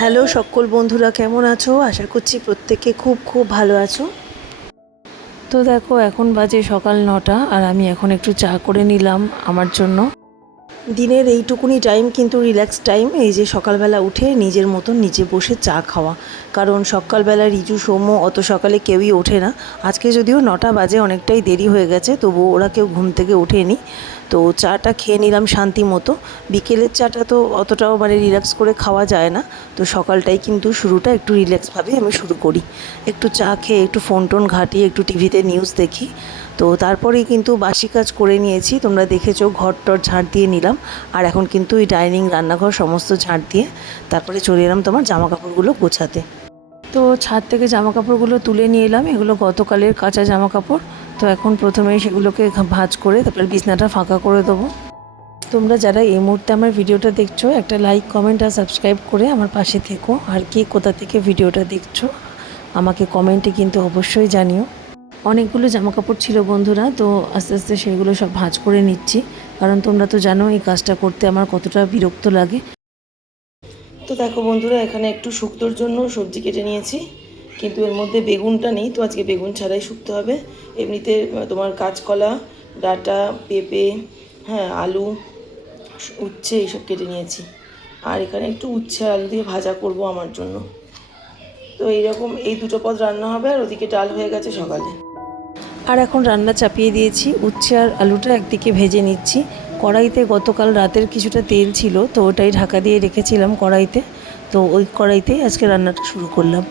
Hello সকল বন্ধুরা, কেমন আছো? আশা করছি প্রত্যেকে খুব খুব ভালো আছো। তো দেখো, এখন বাজে সকাল 9টা আর আমি এখন একটু চা করে নিলাম আমার জন্য। দিনের এইটুকুনি টাইম কিন্তু রিল্যাক্স টাইম, এই যে সকালবেলা উঠে নিজের মতন নিজে বসে চা খাওয়া। কারণ সকালবেলা রিজু সৌম্য অত সকালে কেউই ওঠে না। আজকে যদিও 9টা বাজে, অনেকটাই দেরি হয়ে গেছে, তবুও ওরা কেউ ঘুম থেকে ওঠেনি। তো চাটা খেয়ে নিলাম শান্তি মতো। বিকেলের চাটা তো অতটাও রিল্যাক্স করে খাওয়া যায় না। তো সকালটাই কিন্তু শুরুটা একটু রিল্যাক্সভাবে আমি শুরু করি। একটু চা খেয়ে একটু ফোন টোন ঘাঁটিয়ে একটু টিভিতে নিউজ দেখি। তো তারপরেই কিন্তু বাসি কাজ করে নিয়েছি, তোমরা দেখেছো, ঘর টর ঝাড় দিয়ে নিলাম। আর এখন কিন্তু এই ডাইনিং রান্নাঘর সমস্ত ঝাড় দিয়ে তারপরে চলে এলাম তোমার জামা কাপড়গুলো গোছাতে। তো ছাদ থেকে জামা কাপড়গুলো তুলে নিয়ে এলাম, এগুলো গতকালের কাঁচা জামা কাপড়। তো এখন প্রথমেই সেগুলোকে ভাঁজ করে তারপরে বিছনাটা ফাঁকা করে দেবো। তোমরা যারা এই মুহূর্তে আমার ভিডিওটা দেখছো, একটা লাইক কমেন্ট আর সাবস্ক্রাইব করে আমার পাশে থেকো। আর কে কোথা থেকে ভিডিওটা দেখছো আমাকে কমেন্টে কিন্তু অবশ্যই জানিও। অনেকগুলো জামা কাপড় ছিল বন্ধুরা, তো আস্তে আস্তে সেগুলো সব ভাঁজ করে নিচ্ছি। কারণ তোমরা তো জানো এই কাজটা করতে আমার কতটা বিরক্ত লাগে। তো দেখো বন্ধুরা, এখানে একটু শুক্তোর জন্য সবজি কেটে নিয়েছি, কিন্তু এর মধ্যে বেগুনটা নেই, তো আজকে বেগুন ছাড়াই শুক্তো হবে। এমনিতে তোমার কাঁচকলা, ডাঁটা, পেঁপে, হ্যাঁ, আলু, উচ্ছে এইসব কেটে নিয়েছি। আর এখানে একটু উচ্ছে আলু দিয়ে ভাজা করব আমার জন্য। তো এইরকম এই দুটো পদ রান্না হবে, আর ওদিকে ডাল হয়ে গেছে সকালে। আর এখন রান্না চাপিয়ে দিয়েছি, উচ্ছে আর আলুটা একদিকে ভেজে নিচ্ছি। কড়াইতে গতকাল রাতের কিছুটা তেল ছিল, তো ওটাই ঢাকা দিয়ে রেখেছিলাম কড়াইতে। তো ওই কড়াইতেই আজকে রান্নাটা শুরু করলাম।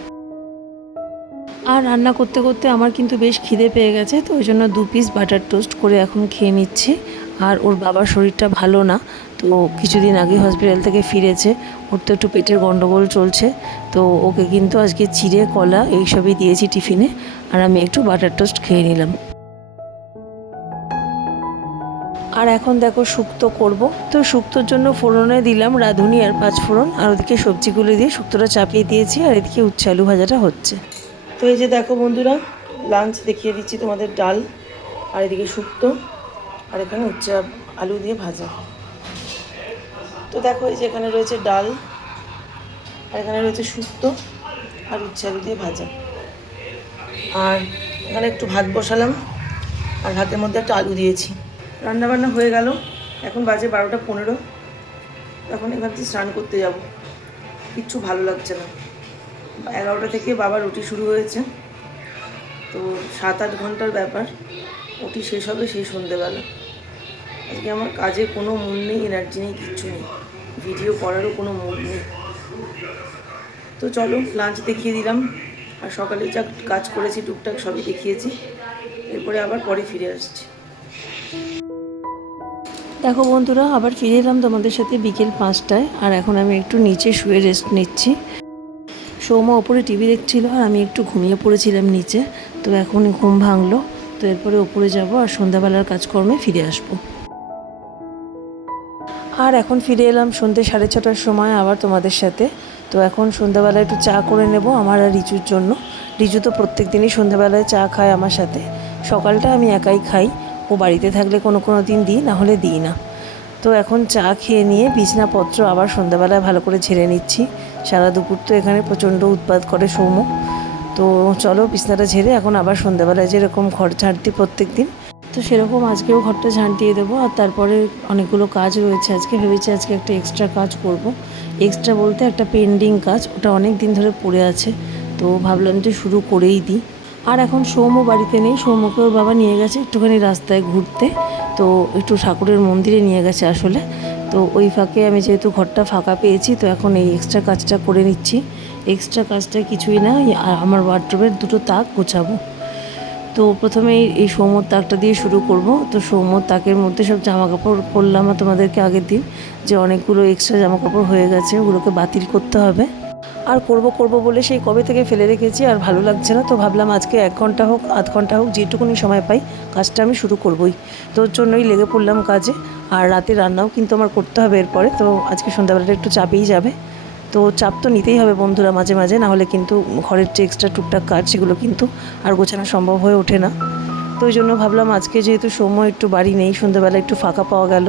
আর রান্না করতে করতে আমার কিন্তু বেশ খিদে পেয়ে গেছে, তো ওই জন্য 2 পিস বাটার টোস্ট করে এখন খেয়ে নিচ্ছি। আর ওর বাবার শরীরটা ভালো না, তো কিছুদিন আগে হসপিটাল থেকে ফিরেছে। ওর তো একটু পেটের গন্ডগোল চলছে, তো ওকে কিন্তু আজকে চিড়ে, কলা এইসবই দিয়েছি টিফিনে। আর আমি একটু বাটার টোস্ট খেয়ে নিলাম। আর এখন দেখো শুক্তো করব। তো শুক্তোর জন্য ফোড়নে দিলাম রাঁধুনি আর 5 ফোড়ন, আর ওদিকে সবজিগুলো দিয়ে শুক্তোটা চাপিয়ে দিয়েছি, আর এদিকে উচ্ছে আলু ভাজাটা হচ্ছে। তো এই যে দেখো বন্ধুরা, লাঞ্চ দেখিয়ে দিচ্ছি তোমাদের। ডাল, আর এদিকে শুক্তো, আর এখানে উচ্ছে আলু দিয়ে ভাজা। তো দেখো, এই যে এখানে রয়েছে ডাল, আর এখানে রয়েছে শুক্তো আর উচ্ছে আলু দিয়ে ভাজা। আর এখানে একটু ভাত বসালাম, আর ভাতের মধ্যে একটা আলু দিয়েছি। রান্নাবান্না হয়ে গেল, এখন বাজে 12টা 15। এখন ভাবছি স্নান করতে যাব, কিচ্ছু ভালো লাগছে না। 11টা থেকে বাবার রুটি শুরু হয়েছে, তো 7-8 ঘন্টার ব্যাপার। ওটি শেষ হবে সেই সন্ধ্যেবেলা। আজকে আমার কাজে কোনো মন নেই, এনার্জি নেই, কিচ্ছু নেই, ভিডিও করারও কোনো মুড নেই। তো চলো, লাঞ্চ দেখিয়ে দিলাম, আর সকালে যা কাজ করেছি টুকটাক সবই দেখিয়েছি। এরপরে আবার পরে ফিরে আসছি। দেখো বন্ধুরা, আবার ফিরে এলাম তোমাদের সাথে বিকেল 5টায়। আর এখন আমি একটু নিচে শুয়ে রেস্ট নিচ্ছি। সৌম্য ওপরে টিভি দেখছিল, আর আমি একটু ঘুমিয়ে পড়েছিলাম নিচে। তো এখন ঘুম ভাঙলো, তো এরপরে ওপরে যাব আর সন্ধ্যাবেলার কাজকর্মে ফিরে আসবো। আর এখন ফিরে এলাম সন্ধ্যে 6:30টার সময় আবার তোমাদের সাথে। তো এখন সন্ধ্যাবেলায় একটু চা করে নেব আমার আর রিচুর জন্য। রিচু তো প্রত্যেক দিনই সন্ধ্যাবেলায় চা খায় আমার সাথে। সকালটা আমি একাই খাই, ও বাড়িতে থাকলে কোনো দিন দিই, না হলে দিই না। তো এখন চা খেয়ে নিয়ে বিছনাপত্র আবার সন্ধ্যাবেলায় ভালো করে ঝেড়ে নিচ্ছি। সারা দুপুর তো এখানে প্রচণ্ড উৎপাত করে সৌম্য। তো চলো, বিছনাটা ঝেড়ে এখন আবার সন্ধ্যাবেলায় যেরকম ঘর ঝাড় দিই প্রত্যেক দিন, তো সেরকম আজকেও ঘরটা ঝাঁট দিয়ে দেবো। আর তারপরে অনেকগুলো কাজ রয়েছে, আজকে ভেবেছি আজকে একটা এক্সট্রা কাজ করব। এক্সট্রা বলতে একটা পেন্ডিং কাজ, ওটা অনেক দিন ধরে পড়ে আছে, তো ভাবলাম যে শুরু করেই দিই। আর এখন সৌম্য বাড়িতে নেই, সৌম্যকে ওর বাবা নিয়ে গেছে একটুখানি রাস্তায় ঘুরতে। তো একটু ঠাকুরের মন্দিরে নিয়ে গেছে আসলে। তো ওই ফাঁকে আমি যেহেতু ঘরটা ফাঁকা পেয়েছি, তো এখন এই এক্সট্রা কাজটা করে নিচ্ছি। এক্সট্রা কাজটা কিছুই না, আমার ওয়ার্ড্রোবের 2টো তাক গোছাবো। তো প্রথমেই এই সৌম্যর তাকটা দিয়ে শুরু করব। তো সৌম্যর তাকের মধ্যে সব জামা কাপড় বললাম তোমাদেরকে আগের দিন যে অনেকগুলো এক্সট্রা জামা কাপড় হয়ে গেছে, ওগুলোকে বাতিল করতে হবে। আর করব বলে সেই কবে থেকে ফেলে রেখেছি, আর ভালো লাগছে না। তো ভাবলাম আজকে 1 ঘন্টা হোক, আধ ঘন্টা হোক, যেটুকুনি সময় পাই কাজটা আমি শুরু করবই। তো ওর জন্যই লেগে পড়লাম কাজে। আর রাতে রান্নাও কিন্তু আমার করতে হবে এরপরে, তো আজকে সন্ধ্যাবেলাটা একটু চাপেই যাবে। তো চাপ তো নিতেই হবে বন্ধুরা মাঝে মাঝে, না হলে কিন্তু ঘরের যে এক্সট্রা টুকটাক কাজ সেগুলো কিন্তু আর গোছানো সম্ভব হয়ে ওঠে না। তো ওই জন্য ভাবলাম আজকে যেহেতু সময় একটু বাড়ি নেই, সন্ধ্যাবেলা একটু ফাঁকা পাওয়া গেল,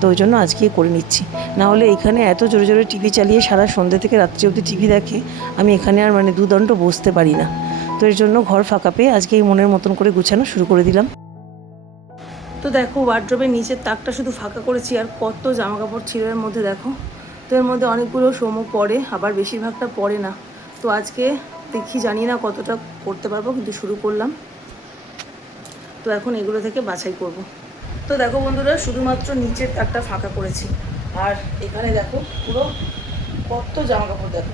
তো ওই জন্য আজকেই করে নিচ্ছি। না হলে এখানে এত জোরে জোরে টিভি চালিয়ে সারা সন্ধ্যে থেকে রাত্রি অবধি টিভি দেখে আমি এখানে আর মানে দুদণ্ড বসতে পারি না। তো এর জন্য ঘর ফাঁকা পেয়ে আজকে এই মনের মতন করে গুছানো শুরু করে দিলাম। তো দেখো ওয়ার্ড্রোবের নিচের তাকটা শুধু ফাঁকা করেছি, আর কত জামা কাপড় ছিল এর মধ্যে দেখো। তো এর মধ্যে অনেকগুলো সময় পরে, আবার বেশিরভাগটা পরে না। তো আজকে দেখি, জানি না কতটা করতে পারবো, কিন্তু শুরু করলাম। তো এখন এগুলো থেকে বাছাই করব। তো দেখো বন্ধুরা, শুধুমাত্র নিচের তাকটা ফাঁকা করেছি, আর এখানে দেখো পুরো কত জামা কাপড় দেখো।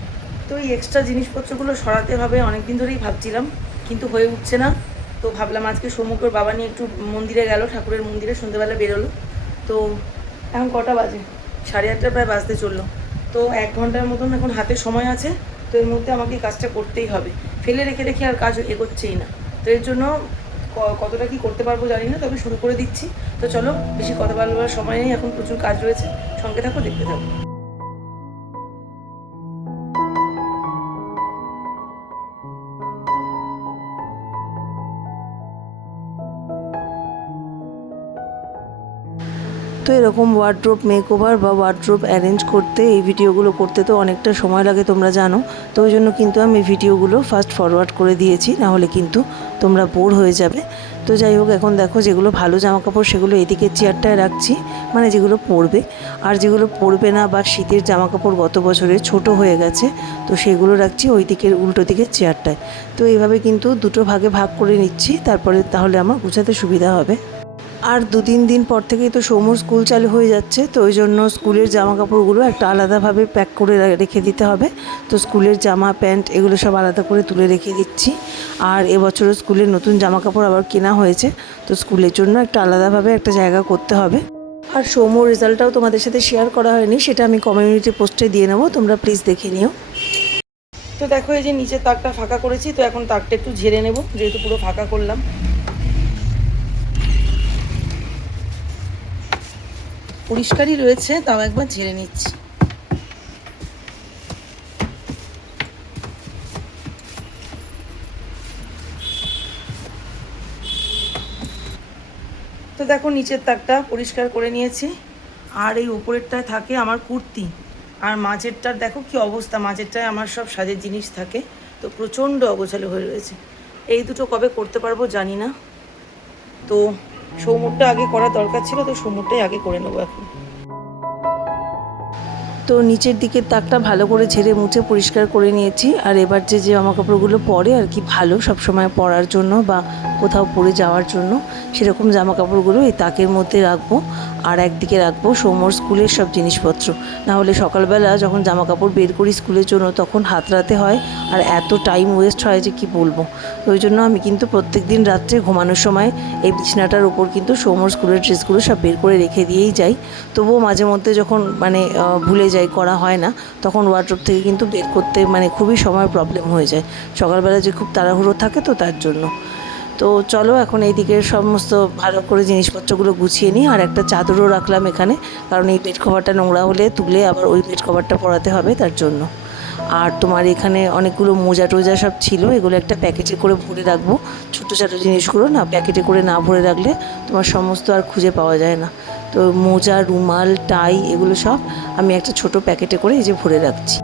তো এই এক্সট্রা জিনিসপত্রগুলো সরাতে হবে, অনেক দিন ধরেই ভাবছিলাম, কিন্তু হয়ে উঠছে না। তো ভাবলাম আজকে সৌমুখের বাবা নিয়ে একটু মন্দিরে গেল, ঠাকুরের মন্দিরে সন্ধ্যেবেলা বেরোলো। তো এখন কটা বাজে, 8:30 প্রায় বাজতে চললো। তো 1 ঘন্টার মতন এখন হাতে সময় আছে। তো এর মধ্যে আমাকে কাজটা করতেই হবে, ফেলে রেখে রেখে আর কাজ এগোচ্ছেই না। তো এর জন্য কতটা কি করতে পারবো জানি না, তবে শুরু করে দিচ্ছি। তো চলো, বেশি কথা বলবার সময় নেই, এখন প্রচুর কাজ রয়েছে। সঙ্গে থাকো, দেখতে থাকো। তো এরকম ওয়ার্ড্রোব মেকওভার বা ওয়ার্ড্রোব অ্যারেঞ্জ করতে, এই ভিডিওগুলো করতে তো অনেকটা সময় লাগে, তোমরা জানো। তো ওই জন্য কিন্তু আমি ভিডিওগুলো ফাস্ট ফরওয়ার্ড করে দিয়েছি, নাহলে কিন্তু তোমরা বোর হয়ে যাবে। তো যাই হোক, এখন দেখো যেগুলো ভালো জামাকাপড় সেগুলো এদিকে চেয়ারটায় রাখছি, মানে যেগুলো পরবে। আর যেগুলো পরবে না বা শীতের জামাকাপড় গত বছরে ছোট হয়ে গেছে, তো সেগুলো রাখছি ওই দিকের উল্টো দিকের চেয়ারটায়। তো এইভাবে কিন্তু দুটো ভাগে ভাগ করে নিচ্ছি, তারপরে তাহলে আমার গুছাতে সুবিধা হবে। আর 2-3 দিন পর থেকেই তো সৌম্যর স্কুল চালু হয়ে যাচ্ছে, তো ওই জন্য স্কুলের জামা কাপড়গুলো একটা আলাদাভাবে প্যাক করে রেখে দিতে হবে। তো স্কুলের জামা প্যান্ট এগুলো সব আলাদা করে তুলে রেখে দিচ্ছি। আর এবছরও স্কুলের নতুন জামা কাপড় আবার কেনা হয়েছে, তো স্কুলের জন্য একটা আলাদাভাবে একটা জায়গা করতে হবে। আর সৌম্যর রেজাল্টটাও তোমাদের সাথে শেয়ার করা হয়নি, সেটা আমি কমিউনিটি পোস্টে দিয়ে নেবো, তোমরা প্লিজ দেখে নিও। তো দেখো, এই যে নিচের তাকটা ফাঁকা করেছি, তো এখন তাকটা একটু ঝেড়ে নেব, যেহেতু পুরো ফাঁকা করলাম। পরিষ্কারই রয়েছে, তাও একবার ঝেড়ে নিচ্ছি। তো দেখো, নিচের তাকটা পরিষ্কার করে নিয়েছি। আর এই উপরেরটায় থাকে আমার কুর্তি, আর মাঝেরটার দেখো কি অবস্থা, মাঝেরটায় আমার সব সাজের জিনিস থাকে। তো প্রচণ্ড অগোছালো হয়ে রয়েছে। এই দুটো কবে করতে পারবো জানি না। তো সৌম্যরটা আগে করা দরকার ছিল, তো সৌম্যরটাই আগে করে নেবো এখন। তো নিচের দিকের তাকটা ভালো করে ঝেড়ে মুছে পরিষ্কার করে নিয়েছি। আর এবার যে জামাকাপড়গুলো পরে আর কি, ভালো সবসময় পরার জন্য বা কোথাও পরে যাওয়ার জন্য, সেরকম জামাকাপড়গুলো এই তাকের মধ্যে রাখবো। আর একদিকে রাখবো সৌম্যর স্কুলের সব জিনিসপত্র। না হলে সকালবেলা যখন জামাকাপড় বের করি স্কুলের জন্য, তখন হাতড়াতে হয়, আর এত টাইম ওয়েস্ট হয় যে কি বলবো। ওই জন্য আমি কিন্তু প্রত্যেক দিন রাত্রে ঘুমানোর সময় এই বিছানাটার উপর কিন্তু সৌম্যর স্কুলের ড্রেসগুলো সব বের করে রেখে দিয়েই যাই। তবুও মাঝে মধ্যে যখন মানে ভুলে যাই, করা হয় না, তখন ওয়ার্ড্রোব থেকে কিন্তু বের করতে মানে খুবই সময় প্রবলেম হয়ে যায়। সকালবেলা যে খুব তাড়াহুড়ো থাকে, তো তার জন্য। তো চলো, এখন এই দিকের সমস্ত ভালো করে জিনিসপত্রগুলো গুছিয়ে নিই। আর একটা চাদরও রাখলাম এখানে, কারণ এই বেড কভারটা নোংরা হলে তুলে আবার ওই বেড কভারটা পরাতে হবে, তার জন্য। আর তোমার এখানে অনেকগুলো মোজা টোজা সব ছিল, এগুলো একটা প্যাকেটে করে ভরে রাখবো। ছোটো ছোটো জিনিসগুলো না প্যাকেটে করে না ভরে রাখলে তোমার সমস্ত আর খুঁজে পাওয়া যায় না। তো মোজা, রুমাল, টাই এগুলো সব আমি একটা ছোট প্যাকেটে করে এই যে ভরে রাখছি।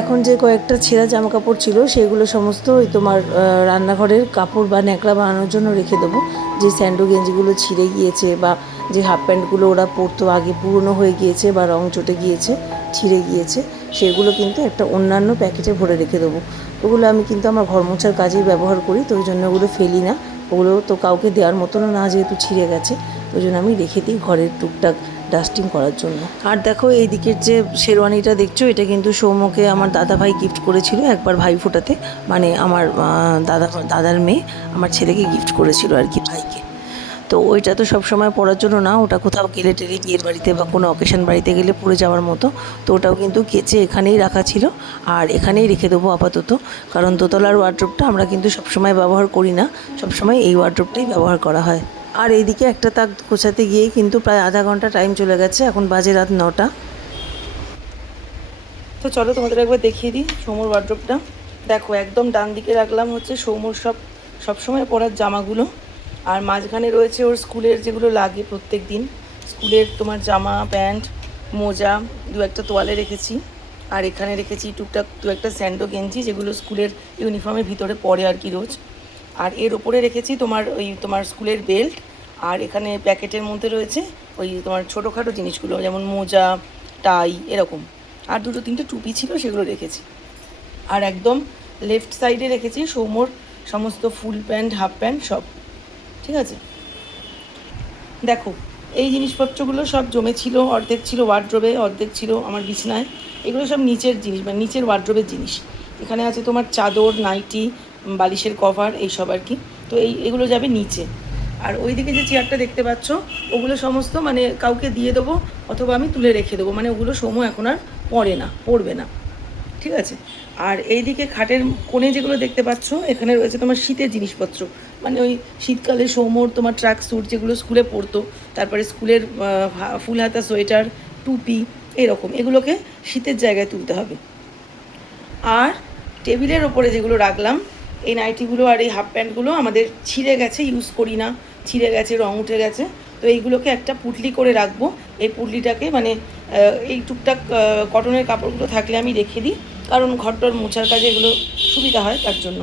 এখন যে কয়েকটা ছেঁড়া জামা কাপড় ছিল, সেগুলো সমস্ত ওই তোমার রান্নাঘরের কাপড় বা ন্যাকড়া বানানোর জন্য রেখে দেবো। যে স্যান্ডো গেঞ্জিগুলো ছিঁড়ে গিয়েছে, বা যে হাফ প্যান্টগুলো ওরা পরতো আগে, পুরনো হয়ে গিয়েছে বা রং চটে গিয়েছে, ছিঁড়ে গিয়েছে, সেগুলো কিন্তু একটা অন্যান্য প্যাকেটে ভরে রেখে দেবো। ওগুলো আমি কিন্তু আমার ঘর মোছার কাজেই ব্যবহার করি, তো ওই জন্য ওগুলো ফেলি না। ওগুলো তো কাউকে দেওয়ার মতনও না, যেহেতু ছিঁড়ে গেছে, ওই জন্য আমি রেখে দিই ঘরের টুকটাক ডাস্টিং করার জন্য। আর দেখো, এই দিকের যে শেরওয়ানিটা দেখছো, এটা কিন্তু সৌম্যকে আমার দাদা ভাই গিফট করেছিল একবার ভাই ফোটাতে, মানে আমার দাদার মেয়ে আমার ছেলেকে গিফট করেছিল আর কি, ভাইকে। তো ওইটা তো সবসময় পরার জন্য না, ওটা কোথাও গেলে টেলে, বিয়ের বাড়িতে বা কোনো অকেশন বাড়িতে গেলে পরে যাওয়ার মতো। তো ওটাও কিন্তু কেচে এখানেই রাখা ছিল, আর এখানেই রেখে দেবো আপাতত। কারণ দোতলার ওয়ার্ড্রোবটা আমরা কিন্তু সবসময় ব্যবহার করি না, সবসময় এই ওয়ার্ড্রোবটাই ব্যবহার করা হয়। আর এইদিকে একটা তাক গোছাতে গিয়েই কিন্তু প্রায় আধা ঘন্টা টাইম চলে গেছে, এখন বাজে রাত 9টা। তো চলো তোমাদের একবার দেখিয়ে দিই সৌম্যর ওয়ার্ড্রোবটা। দেখো একদম ডান দিকে রাখলাম হচ্ছে সৌম্যর সবসময় পরার জামাগুলো, আর মাঝখানে রয়েছে ওর স্কুলের যেগুলো লাগে প্রত্যেক দিন, স্কুলের তোমার জামা প্যান্ট মোজা, দু একটা তোয়ালে রেখেছি, আর এখানে রেখেছি টুকটাক দু একটা স্যান্ডো গেঞ্জি যেগুলো স্কুলের ইউনিফর্মের ভিতরে পরে আর কি রোজ, আর এর ওপরে রেখেছি তোমার স্কুলের বেল্ট, আর এখানে প্যাকেটের মধ্যে রয়েছে ওই তোমার ছোটোখাটো জিনিসগুলো যেমন মোজা টাই এরকম, আর দুটো তিনটে টুপি ছিল সেগুলো রেখেছি। আর একদম লেফট সাইডে রেখেছি সৌম্যর সমস্ত ফুল প্যান্ট হাফ প্যান্ট সব, ঠিক আছে। দেখো এই জিনিসপত্রগুলো সব জমেছিল, অর্ধেক ছিল ওয়ার্ড্রোবে, অর্ধেক ছিল আমার বিছনায়, এগুলো সব নিচের জিনিস মানে নিচের ওয়ার্ড্রোবের জিনিস। এখানে আছে তোমার চাদর নাইটি বালিশের কভার এইসব আর কি, তো এগুলো যাবে নিচে। আর ওইদিকে যে চেয়ারটা দেখতে পাচ্ছ ওগুলো সমস্ত মানে কাউকে দিয়ে দেবো অথবা আমি তুলে রেখে দেবো, মানে ওগুলো সময় এখন আর পড়বে না, ঠিক আছে। আর এইদিকে খাটের কোণে যেগুলো দেখতে পাচ্ছ এখানে রয়েছে তোমার শীতের জিনিসপত্র, মানে ওই শীতকালে সৌম্যর তোমার ট্র্যাক স্যুট যেগুলো স্কুলে পরতো, তারপরে স্কুলের ফুল হাতা সোয়েটার টুপি এরকম, এগুলোকে শীতের জায়গায় তুলতে হবে। আর টেবিলের ওপরে যেগুলো রাখলাম এই নাইটিগুলো আর এই হাফ প্যান্টগুলো আমাদের ছিঁড়ে গেছে, ইউজ করি না, ছিঁড়ে গেছে, রং উঠে গেছে, তো এইগুলোকে একটা পুটলি করে রাখবো। এই পুটলিটাকে মানে এই টুকটাক কটনের কাপড়গুলো থাকলে আমি রেখে দিই, কারণ ঘরটর মোছার কাজে এগুলো সুবিধা হয় তার জন্য,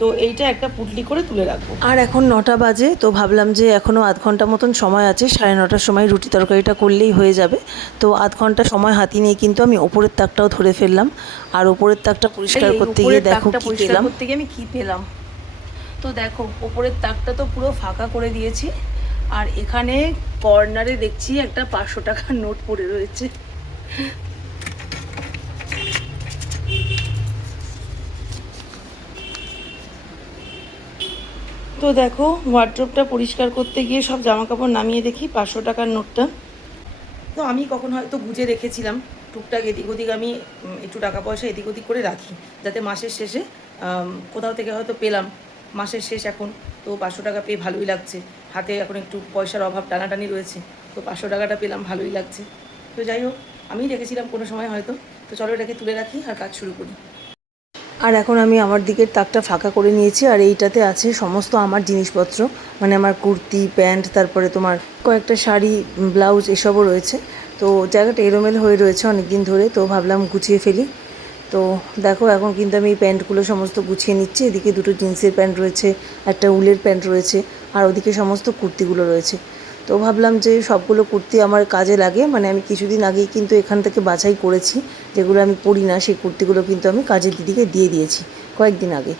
তো এইটা একটা পুটলি করে তুলে রাখবো। আর এখন 9টা বাজে, তো ভাবলাম যে এখনও আধ ঘন্টা মতন সময় আছে, 9:30টার সময় রুটি তরকারিটা করলেই হয়ে যাবে। তো আধ ঘন্টা সময় হাতি নিয়ে কিন্তু আমি ওপরের তাকটাও ধরে ফেললাম, আর ওপরের তাকটা পরিষ্কার করতে গিয়ে দেখো আমি কি পেলাম। তো দেখো ওপরের তাকটা তো পুরো ফাঁকা করে দিয়েছি, আর এখানে কর্নারে দেখছি একটা 500 টাকার নোট পড়ে রয়েছে। তো দেখো ওয়ার্ড্রোবটা পরিষ্কার করতে গিয়ে সব জামা কাপড় নামিয়ে দেখি 500 টাকার নোটটা। তো আমি কখন হয়তো গুজে রেখেছিলাম, টুকটাক এদিক ওদিক আমি একটু টাকা পয়সা এদিক ওদিক করে রাখি, যাতে মাসের শেষে কোথাও থেকে হয়তো পেলাম, মাসের শেষ এখন, তো 500 টাকা পেয়ে ভালোই লাগছে, হাতে এখন একটু পয়সার অভাব টানাটানি রয়েছে, তো 500 টাকাটা পেলাম ভালোই লাগছে। তো যাই হোক আমিই রেখেছিলাম কোনো সময় হয়তো, তো চলো এটাকে তুলে রাখি আর কাজ শুরু করি। আর এখন আমি আমার দিকের তাকটা ফাঁকা করে নিয়েছি, আর এইটাতে আছে সমস্ত আমার জিনিসপত্র, মানে আমার কুর্তি প্যান্ট, তারপরে তোমার কয়েকটা শাড়ি ব্লাউজ এসবও রয়েছে। তো জায়গাটা এলোমেলো হয়ে রয়েছে অনেক দিন ধরে, তো ভাবলাম গুছিয়ে ফেলি। তো দেখো এখন কিন্তু আমি এই প্যান্টগুলো সমস্ত গুছিয়ে নিচ্ছি, এদিকে দুটো জিন্সের প্যান্ট রয়েছে, একটা উলের প্যান্ট রয়েছে, আর ওদিকে সমস্ত কুর্তিগুলো রয়েছে। তো ভাবলাম যে সবগুলো কুর্তি আমার কাজে লাগে, মানে আমি কিছুদিন আগেই কিন্তু এখান থেকে বাছাই করেছি, যেগুলো আমি পরি না সেই কুর্তিগুলো কিন্তু আমি কাজের দিদিকে দিয়ে দিয়েছি কয়েকদিন আগে।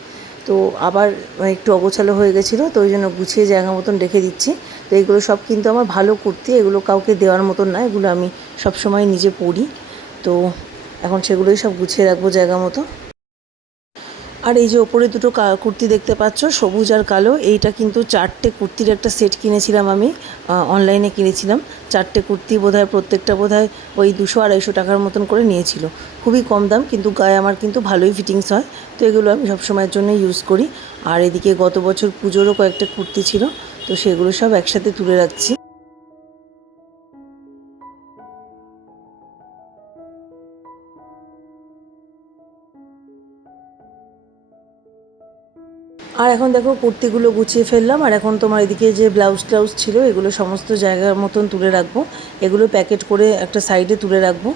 তো আবার একটু অগোছালো হয়ে গেছিলো, তো ওই জন্য গুছিয়ে জায়গা মতন রেখে দিচ্ছি। তো এগুলো সব কিন্তু আমার ভালো কুর্তি, এগুলো কাউকে দেওয়ার মতন না, এগুলো আমি সবসময় নিজে পরি। তো এখন সেগুলোই সব গুছিয়ে রাখবো জায়গা মতো। আর এই যে ওপরে দুটো কুর্তি দেখতে পাচ্ছ সবুজ আর কালো, এইটা কিন্তু 4টে কুর্তির একটা সেট কিনেছিলাম আমি, অনলাইনে কিনেছিলাম। 4টে কুর্তি বোধহয় প্রত্যেকটা বোধহয় ওই 200-250 টাকার মতন করে নিয়েছিল, খুবই কম দাম, কিন্তু গায়ে আমার কিন্তু ভালোই ফিটিংস হয়, তো এগুলো আমি সবসময়ের জন্য ইউজ করি। আর এদিকে গত বছর পুজোরও কয়েকটা কুর্তি ছিল, তো সেগুলো সব একসাথে তুলে রাখছি। আর এখন দেখো কুর্তিগুলো গুছিয়ে ফেললাম, আর এখন তোমার এদিকে যে ব্লাউজ ট্লাউজ ছিল এগুলো সমস্ত জায়গার মতন তুলে রাখবো, এগুলো প্যাকেট করে একটা সাইডে তুলে রাখবো।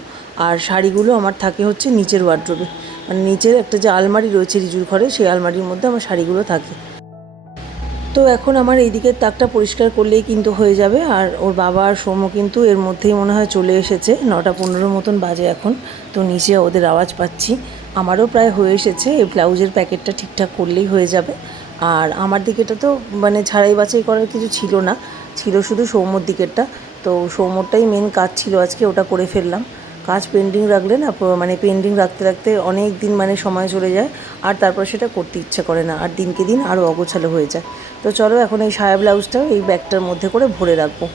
আর শাড়িগুলো আমার থাকে হচ্ছে নিচের ওয়ার্ড্রোবে, মানে নিচের একটা যে আলমারি রয়েছে রিজুর ঘরে, সেই আলমারির মধ্যে আমার শাড়িগুলো থাকে। তো এখন আমার এই দিকের তাকটা পরিষ্কার করলেই কিন্তু হয়ে যাবে। আর ওর বাবা আর সৌম্য কিন্তু এর মধ্যেই মনে হয় চলে এসেছে, 9:15 মতন বাজে এখন, তো নিচে ওদের আওয়াজ পাচ্ছি। আমারও প্রায় হয়ে এসেছে, এই ব্লাউজের প্যাকেটটা ঠিকঠাক করলেই হয়ে যাবে। আর আমার দিকেটা তো মানে ছাড়াই বাছাই করার কিছু ছিল না, ছিল শুধু সৌম্যর দিকেরটা, তো সৌম্যরটাই মেন কাজ ছিল আজকে, ওটা করে ফেললাম। কাজ পেন্ডিং রাখলে না মানে পেন্ডিং রাখতে রাখতে অনেক দিন মানে সময় চলে যায়, আর তারপর সেটা করতে ইচ্ছা করে না, আর দিনকে দিন আরও অগোছালো হয়ে যায়। তো চলো এখন এই সায়া ব্লাউজটাও এই ব্যাগটার মধ্যে করে ভরে রাখবো।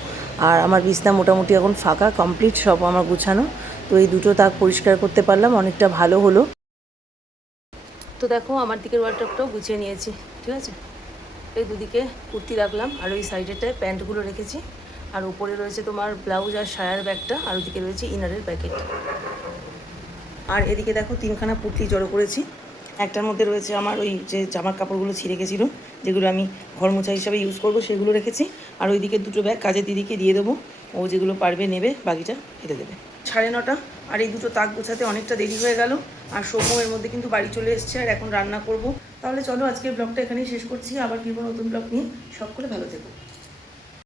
আর আমার বিছনা মোটামুটি এখন ফাঁকা, কমপ্লিট সব আমার গুছানো। তো এই দুটো তাক পরিষ্কার করতে পারলাম, অনেকটা ভালো হলো। তো দেখো আমার দিকের ওয়ার্ডরোবটাও গুছিয়ে নিয়েছি, ঠিক আছে। এই দুদিকে কুর্তি রাখলাম, আর ওই সাইডেরটায় প্যান্টগুলো রেখেছি, আর উপরে রয়েছে তোমার ব্লাউজ আর সায়ার ব্যাগটা, আর ওদিকে রয়েছে ইনারের প্যাকেট। আর এদিকে দেখো 3খানা পুঁটলি জড়ো করেছি, একটার মধ্যে রয়েছে আমার ওই যে জামার কাপড়গুলো ছিঁড়ে গেছিলো, যেগুলো আমি ঘর মোছা হিসাবে ইউজ করবো, সেগুলো রেখেছি। আর ওইদিকে দুটো ব্যাগ কাজের দিদিকে দিয়ে দেবো, ও যেগুলো পারবে নেবে, বাকিটা ফেলে দেবে। 9:30, আর এই দুটো তাক গোছাতে অনেকটা দেরি হয়ে গেল। আর সময়ের মধ্যে কিন্তু বাড়ি চলে এসছে, আর এখন রান্না করব। তাহলে চলো আজকের ব্লগটা এখানেই শেষ করছি, আবার ফিরবো নতুন ব্লগ নিয়ে। সকলে ভালো থেকো।